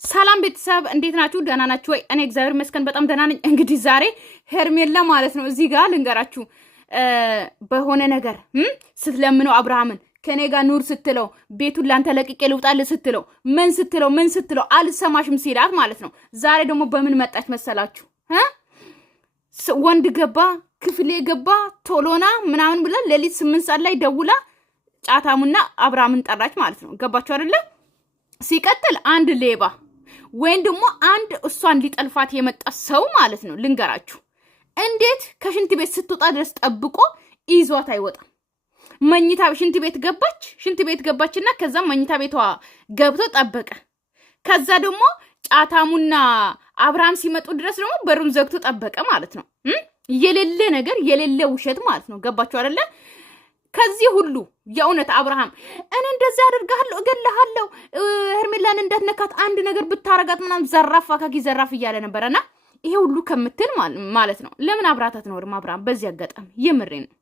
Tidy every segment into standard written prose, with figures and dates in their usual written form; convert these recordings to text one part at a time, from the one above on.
ሰላም ቤተሰብ እንዴት ናችሁ? ደህና ናችሁ ወይ? እኔ እግዚአብሔር ይመስገን በጣም ደህና ነኝ። እንግዲህ ዛሬ ሄርሜላ ማለት ነው እዚህ ጋር ልንገራችሁ በሆነ ነገር ስትለምነው አብርሃምን ከኔ ጋር ኑር ስትለው ቤቱን ላንተ ለቅቄ ልውጣልህ ስትለው ምን ስትለው አልሰማሽም ሲላት ማለት ነው። ዛሬ ደግሞ በምን መጣች መሰላችሁ? ወንድ ገባ ክፍሌ ገባ ቶሎና ምናምን ብላ ሌሊት 8 ሰዓት ላይ ደውላ ጫታሙና አብርሃምን ጠራች ማለት ነው። ገባችሁ አይደለ? ሲቀጥል አንድ ሌባ ወይም ደግሞ አንድ እሷን ሊጠልፋት የመጣ ሰው ማለት ነው። ልንገራችሁ እንዴት ከሽንት ቤት ስትወጣ ድረስ ጠብቆ ይዟት አይወጣም። መኝታ ሽንት ቤት ገባችና ከዛ መኝታ ቤቷ ገብቶ ጠበቀ። ከዛ ደግሞ ጫታሙና አብርሃም ሲመጡ ድረስ ደግሞ በሩን ዘግቶ ጠበቀ ማለት ነው። የሌለ ነገር የሌለ ውሸት ማለት ነው። ገባችሁ አይደለ? ከዚህ ሁሉ የእውነት አብርሃም እኔ እንደዛ አደርጋለሁ እገልሃለሁ ሄርሜላን እንዳትነካት አንድ ነገር ብታረጋት ምናምን ዘራፍ አካኪ ዘራፍ እያለ ነበርና ይሄ ሁሉ ከምትል ማለት ነው ለምን አብራት አትኖርም? አብርሃም በዚህ አጋጣሚ የምሬን ነው።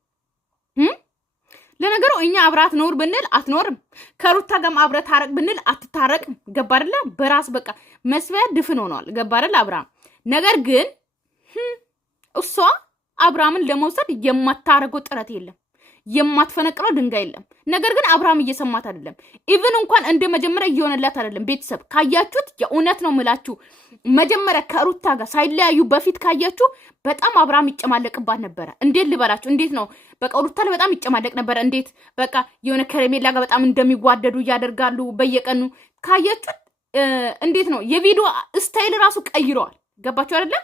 ለነገሩ እኛ አብራት ኖር ብንል አትኖርም፣ ከሩታ ጋርም አብረት ታረቅ ብንል አትታረቅም። ገባ አይደለ? በራስ በቃ መስበያ ድፍን ሆኗል። ገባ አይደለ አብርሃም? ነገር ግን እሷ አብርሃምን ለመውሰድ የማታረገው ጥረት የለም፣ የማትፈነቅለው ድንጋይ የለም። ነገር ግን አብርሃም እየሰማት አይደለም። ኢቭን እንኳን እንደ መጀመሪያ እየሆነላት አይደለም። ቤተሰብ ካያችሁት የእውነት ነው ምላችሁ፣ መጀመሪያ ከሩታ ጋር ሳይለያዩ በፊት ካያችሁ በጣም አብርሃም ይጨማለቅባት ነበረ። እንዴት ልበላችሁ? እንዴት ነው በቃ ሩታ ላይ በጣም ይጨማለቅ ነበር። እንዴት በቃ የሆነ ከረሜላ ጋር በጣም እንደሚጓደዱ እያደርጋሉ በየቀኑ ካያችሁት። እንዴት ነው የቪዲዮ ስታይል ራሱ ቀይረዋል። ገባችሁ አይደለ?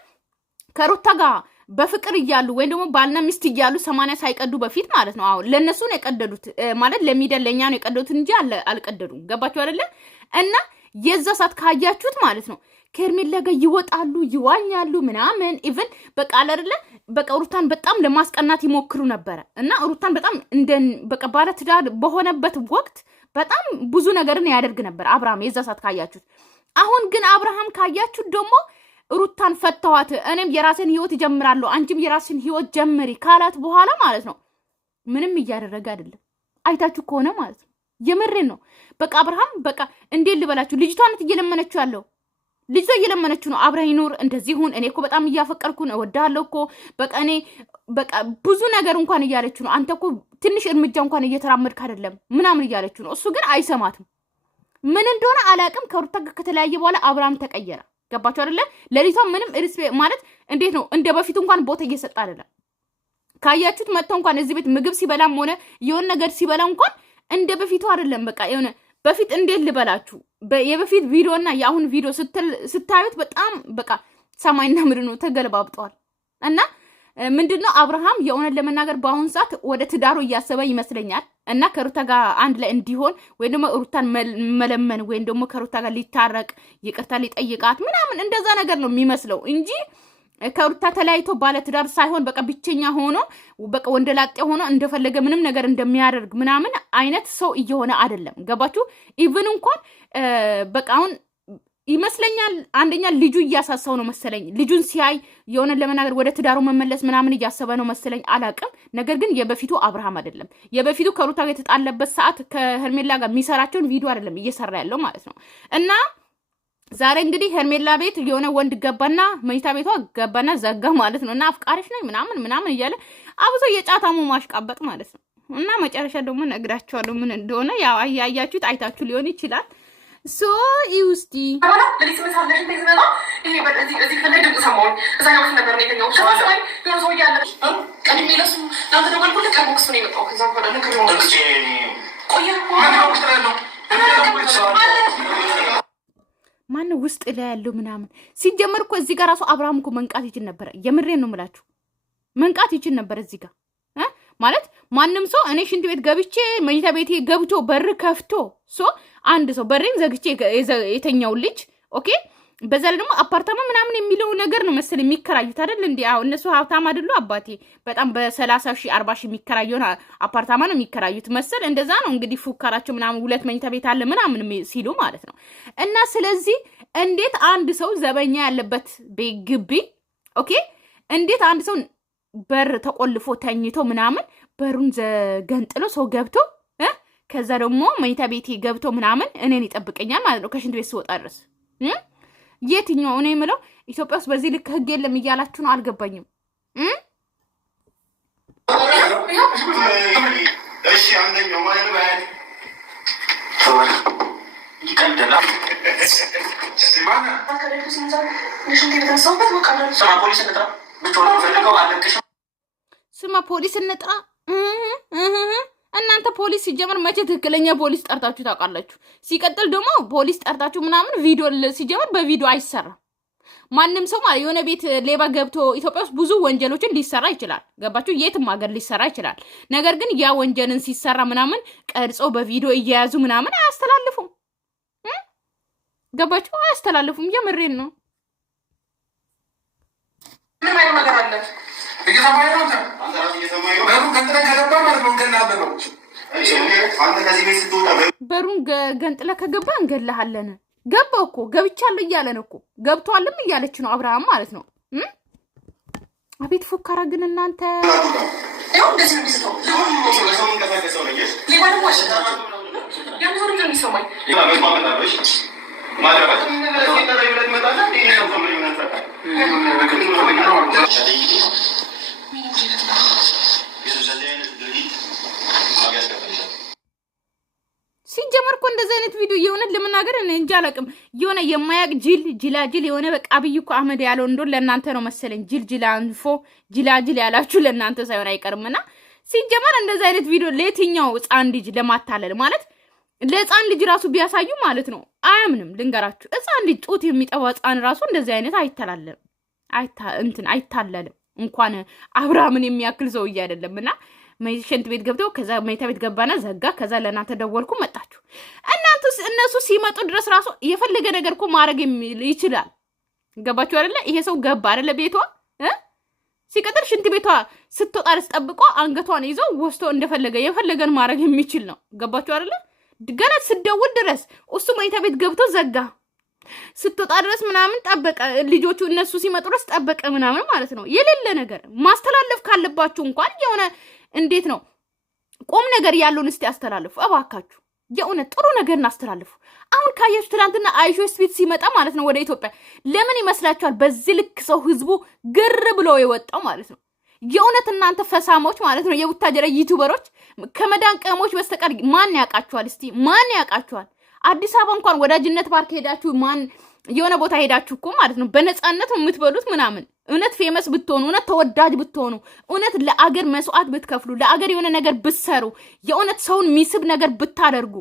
ከሩታ ጋር በፍቅር እያሉ ወይም ደግሞ ባልና ሚስት እያሉ 80 ሳይቀዱ በፊት ማለት ነው። አሁን ለነሱ ነው የቀደዱት ማለት ለሚዲያ ለኛ ነው የቀደዱት እንጂ አልቀደዱም። ገባችሁ አይደለ? እና የዛ ሰዓት ካያችሁት ማለት ነው ከሄርሜላ ጋር ይወጣሉ ይዋኛሉ ምናምን ኢቭን በቃ አይደለ በቃ ሩታን በጣም ለማስቀናት ይሞክሩ ነበረ። እና ሩታን በጣም በቃ ባለ ትዳር በሆነበት ወቅት በጣም ብዙ ነገርን ያደርግ ነበር አብርሃም የዛ ሰዓት ካያችሁት። አሁን ግን አብርሃም ካያችሁት ደግሞ ሩታን ፈተዋት፣ እኔም የራሴን ህይወት ጀምራለሁ አንቺም የራስሽን ህይወት ጀምሪ ካላት በኋላ ማለት ነው ምንም እያደረገ አይደለም። አይታችሁ ከሆነ ማለት ነው የምሬን ነው። በቃ አብርሃም በቃ እንዴት ልበላችሁ ልጅቷን እየለመነችው ያለው ልጅቷ እየለመነችው ነው። አብረን ይኖር እንደዚህ ሁን፣ እኔ እኮ በጣም እያፈቀርኩ ነው እወዳለሁ እኮ በቃ እኔ በቃ ብዙ ነገር እንኳን እያለችው ነው። አንተ እኮ ትንሽ እርምጃ እንኳን እየተራመድክ አይደለም ምናምን እያለችው ነው። እሱ ግን አይሰማትም። ምን እንደሆነ አላቅም። ከሩታ ጋር ከተለያየ በኋላ አብርሃም ተቀየረ። ገባችሁ አይደለ? ለሊቷ ምንም ሪስፔክት ማለት እንዴት ነው እንደ በፊቱ እንኳን ቦታ እየሰጠ አይደለም። ካያችሁት መጥተው እንኳን እዚህ ቤት ምግብ ሲበላም ሆነ የሆነ ነገር ሲበላ እንኳን እንደ በፊቱ አይደለም። በቃ የሆነ በፊት እንዴት ልበላችሁ የበፊት ቪዲዮና የአሁን ቪዲዮ ስታዩት በጣም በቃ ሰማይና ምድር ነው ተገለባብጧል። እና ምንድነው አብርሃም የእውነት ለመናገር በአሁን ሰዓት ወደ ትዳሩ እያሰበ ይመስለኛል። እና ከሩታ ጋር አንድ ላይ እንዲሆን ወይም ደግሞ ሩታን መለመን ወይም ደግሞ ከሩታ ጋር ሊታረቅ ይቅርታ ሊጠይቃት ምናምን እንደዛ ነገር ነው የሚመስለው እንጂ ከሩታ ተለያይቶ ባለ ትዳር ሳይሆን በቃ ብቸኛ ሆኖ በቃ ወንደላጤ ሆኖ እንደፈለገ ምንም ነገር እንደሚያደርግ ምናምን አይነት ሰው እየሆነ አይደለም። ገባችሁ? ኢቭን እንኳን በቃ አሁን ይመስለኛል አንደኛ ልጁ እያሳሳው ነው መሰለኝ። ልጁን ሲያይ የሆነ ለመናገር ወደ ትዳሩ መመለስ ምናምን እያሰበ ነው መሰለኝ፣ አላቅም። ነገር ግን የበፊቱ አብርሃም አይደለም። የበፊቱ ከሩታ ጋር የተጣለበት ሰዓት ከሄርሜላ ጋር የሚሰራቸውን ቪዲዮ አይደለም እየሰራ ያለው ማለት ነው። እና ዛሬ እንግዲህ ሄርሜላ ቤት የሆነ ወንድ ገባና መኝታ ቤቷ ገባና ዘጋ ማለት ነው። እና አፍቃሪሽ ነኝ ምናምን እያለ አብዞ የጫታሙ ማሽቃበጥ ማለት ነው። እና መጨረሻ ደግሞ ነግራችኋለሁ ምን እንደሆነ። ያው አያያችሁት አይታችሁ ሊሆን ይችላል። ሶ ይውስቲ ማን ውስጥ ላይ ያለው ምናምን ሲጀመር እኮ እዚህ ጋር ራሱ አብርሃም እኮ መንቃት ይችል ነበር። የምሬን ነው የምላችሁ መንቃት ይችል ነበር እዚህ ጋር ማለት ማንም ሰው እኔ ሽንት ቤት ገብቼ መኝታ ቤቴ ገብቶ በር ከፍቶ አንድ ሰው በሬን ዘግቼ የተኛው ልጅ ኦኬ። በዛ ላይ ደግሞ አፓርታማ ምናምን የሚለው ነገር ነው መሰል የሚከራዩት አይደል እንዴ? አዎ እነሱ ሀብታም አይደሉ አባቴ በጣም በ30 ሺህ 40 ሺህ የሚከራዩን አፓርታማ ነው የሚከራዩት መሰል። እንደዛ ነው እንግዲህ ፉካራቸው ምናምን 2 መኝታ ቤት አለ ምናምን ሲሉ ማለት ነው። እና ስለዚህ እንዴት አንድ ሰው ዘበኛ ያለበት ግቢ ኦኬ እንዴት አንድ ሰው በር ተቆልፎ ተኝቶ ምናምን በሩን ገንጥሎ ሰው ገብቶ ከዛ ደግሞ መኝታ ቤቴ ገብቶ ምናምን እኔን ይጠብቀኛል ማለት ነው ከሽንት ቤት ስወጣ ድረስ የትኛው ነው የምለው? ኢትዮጵያ ውስጥ በዚህ ልክ ህግ የለም እያላችሁ ነው? አልገባኝም። እሺ አንደኛው ማለት ባል ስማ ፖሊስ እንጥራ። እናንተ ፖሊስ ሲጀመር መቼ ትክክለኛ ፖሊስ ጠርታችሁ ታውቃላችሁ? ሲቀጥል ደግሞ ፖሊስ ጠርታችሁ ምናምን ቪዲዮ ሲጀመር በቪዲዮ አይሰራም። ማንም ሰው ማለት የሆነ ቤት ሌባ ገብቶ ኢትዮጵያ ውስጥ ብዙ ወንጀሎችን ሊሰራ ይችላል። ገባችሁ? የትም ሀገር ሊሰራ ይችላል። ነገር ግን ያ ወንጀልን ሲሰራ ምናምን ቀርጾ በቪዲዮ እየያዙ ምናምን አያስተላልፉም። ገባችሁ? አያስተላልፉም። የምሬን ነው። ምን ማለት ነገር አለ? እየሰማኸኝ ነው? አንተ ራስህ እየሰማኸኝ ነው? በሩን ገንጥለህ ከገባ ማለት ነው እንገላለን ነው። አንተ ከዚህ ቤት ስትወጣ በሩን ገንጥለህ ከገባ እንገላሃለን። ገባው እኮ ገብቻለሁ እያለን እኮ ገብቷልም እያለች ነው አብርሃም ማለት ነው። አቤት ፉከራ ግን እናንተ ያው እንደዚህ ነው የሚሰጠው። ለሰው እንቀሳቀሰው ነው ይስ ሊባል ወሽ ያው ነው ነው የሚሰማኝ ማለት ነው ነገር ይብለት መጣላ እንዴ ነው ተምሪ ምን ተፈታ ሲጀመር እኮ እንደዚህ አይነት ቪዲዮ የሆነን ለመናገር እንጃ አላውቅም። የሆነ የማያቅ ጅላጅል የሆነ በቃ አብይ እኮ አህመድ ያለው እንደው ለእናንተ ነው መሰለኝ። ጅል አንፎ ጅላጅል ያላችሁ ለእናንተ ሳይሆን አይቀርምና ሲጀመር እንደዚህ አይነት ቪዲዮ ለየትኛው ህፃን ልጅ ለማታለል ማለት ለህፃን ልጅ ራሱ ቢያሳዩ ማለት ነው አያምንም። ልንገራችሁ ህፃን ልጅ ጡት የሚጠባ ህፃን ራሱ እንደዚህ አይነት አይተላለልም አይታለልም። እንኳን አብርሃምን የሚያክል ሰውዬ አይደለምና ሽንት ቤት ገብተው ከዛ መኝታ ቤት ገባና ዘጋ። ከዛ ለእናንተ ደወልኩ መጣችሁ። እነሱ ሲመጡ ድረስ ራሱ የፈለገ ነገር እኮ ማድረግ ይችላል። ገባችሁ አይደለ? ይሄ ሰው ገባ አይደለ ቤቷ ሲቀጥል ሽንት ቤቷ ስትወጣ ጠብቆ አንገቷን ይዞ ወስቶ እንደፈለገ የፈለገን ማድረግ የሚችል ነው። ገባችሁ አይደለ? ገና ስደውል ድረስ እሱ መኝታ ቤት ገብቶ ዘጋ። ስትወጣ ድረስ ምናምን ጠበቀ። ልጆቹ እነሱ ሲመጡ ድረስ ጠበቀ ምናምን ማለት ነው። የሌለ ነገር ማስተላለፍ ካለባችሁ እንኳን የሆነ እንዴት ነው ቁም ነገር ያለውን እስቲ አስተላልፉ እባካችሁ። የእውነት ጥሩ ነገር እናስተላልፉ። አሁን ካያችሁ ትናንትና አይሾ ስፒት ሲመጣ ማለት ነው ወደ ኢትዮጵያ ለምን ይመስላችኋል በዚህ ልክ ሰው ህዝቡ ግር ብሎ የወጣው ማለት ነው? የእውነት እናንተ ፈሳሞች ማለት ነው የቡታጀራ ዩቲዩበሮች ከመዳን ቀሞች በስተቀር ማን ያውቃችኋል? እስቲ ማን ያውቃችኋል? አዲስ አበባ እንኳን ወዳጅነት ፓርክ ሄዳችሁ ማን የሆነ ቦታ ሄዳችሁ እኮ ማለት ነው በነፃነት የምትበሉት ምናምን እውነት ፌመስ ብትሆኑ እውነት ተወዳጅ ብትሆኑ እውነት ለአገር መስዋዕት ብትከፍሉ ለአገር የሆነ ነገር ብትሰሩ የእውነት ሰውን ሚስብ ነገር ብታደርጉ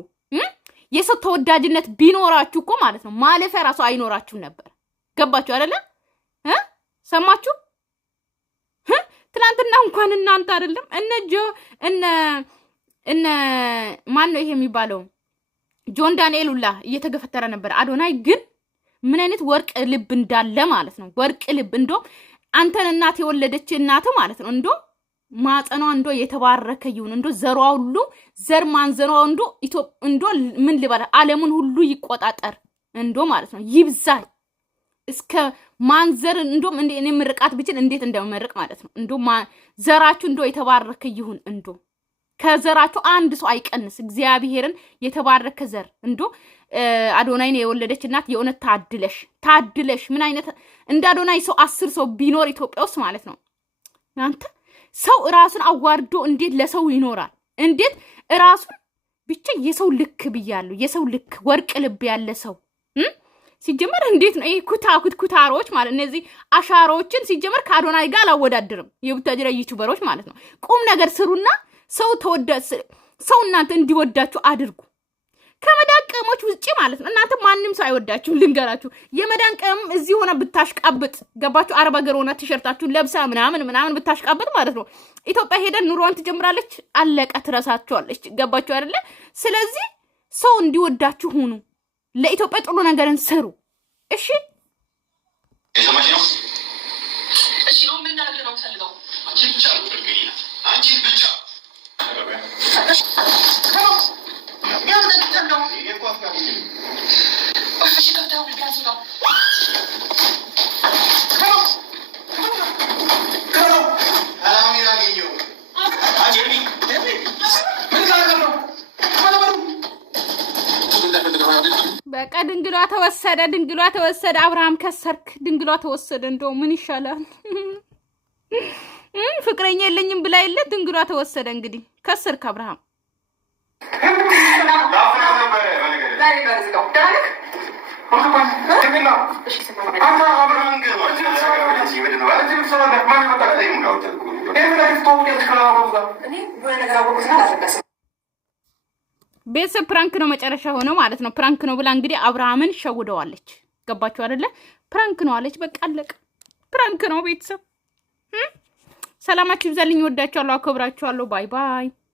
የሰው ተወዳጅነት ቢኖራችሁ እኮ ማለት ነው ማለፊያ ራሱ አይኖራችሁም ነበር። ገባችሁ አይደለ? ሰማችሁ? ትናንትና እንኳን እናንተ አይደለም እነ ማን ነው ይሄ የሚባለው ጆን ዳንኤል ሁላ እየተገፈተረ ነበር። አዶናይ ግን ምን አይነት ወርቅ ልብ እንዳለ ማለት ነው። ወርቅ ልብ እንዶ አንተን እናት የወለደች እናት ማለት ነው። እንዶ ማጸኗ እንዶ የተባረከ ይሁን። እንዶ ዘሯ ሁሉ ዘር ማንዘሯ እንዶ ምን ልበላ ዓለሙን ሁሉ ይቆጣጠር እንዶ ማለት ነው። ይብዛል እስከ ማንዘር እንዶ እኔ ምርቃት ብችል እንዴት እንደምመርቅ ማለት ነው። እንዶ ዘራችሁ እንዶ የተባረከ ይሁን። እንዶ ከዘራችሁ አንድ ሰው አይቀንስ። እግዚአብሔርን የተባረከ ዘር እንዶ አዶናይን የወለደች እናት የእውነት ታድለሽ። ምን አይነት እንደ አዶናይ ሰው 10 ሰው ቢኖር ኢትዮጵያ ውስጥ ማለት ነው። እናንተ ሰው ራሱን አዋርዶ እንዴት ለሰው ይኖራል? እንዴት ራሱን ብቻ የሰው ልክ ብያለሁ። የሰው ልክ ወርቅ ልብ ያለ ሰው ሲጀመር እንዴት ነው ይሄ ኩታሮች ማለት እነዚህ አሻሮችን ሲጀመር ከአዶናይ ጋር አላወዳድርም። የቡታጀራ ዩቲዩበሮች ማለት ነው። ቁም ነገር ስሩና ሰው እናንተ እንዲወዳችሁ አድርጉ። ከመዳን ቀሞች ውጪ ማለት ነው እናንተ ማንም ሰው አይወዳችሁም። ልንገራችሁ የመዳን ቀም እዚህ ሆነ ብታሽቃብጥ ገባችሁ? አረብ ሀገር ሆነ ቲሸርታችሁን ለብሳ ምናምን ብታሽቃብጥ ማለት ነው ኢትዮጵያ ሄደን ኑሮዋን ትጀምራለች። አለቀ፣ ትረሳችኋለች። ገባችሁ አይደለ? ስለዚህ ሰው እንዲወዳችሁ ሁኑ። ለኢትዮጵያ ጥሩ ነገርን ስሩ። እሺ እሺ ነው ምን ነገር ነው ፈልገው አንቺ ብቻ በቃ ድንገት ድንግሏ ተወሰደ። አብርሃም ከሰርክ፣ ድንግሏ ተወሰደ። እንደው ምን ይሻላል? ፍቅረኛ የለኝም ብላ የለ ድንግሏ ተወሰደ። እንግዲህ ከሰርክ አብርሃም ቤተሰብ ፕራንክ ነው መጨረሻ ሆነ ማለት ነው። ፕራንክ ነው ብላ እንግዲህ አብርሃምን ሸውደዋለች። ገባችሁ አይደለ? ፕራንክ ነው አለች። በቃ አለቀ። ፕራንክ ነው ቤተሰብ። ሰላማችሁ ይብዛልኝ። ወዳችኋለሁ፣ አከብራችኋለሁ። ባይ ባይ።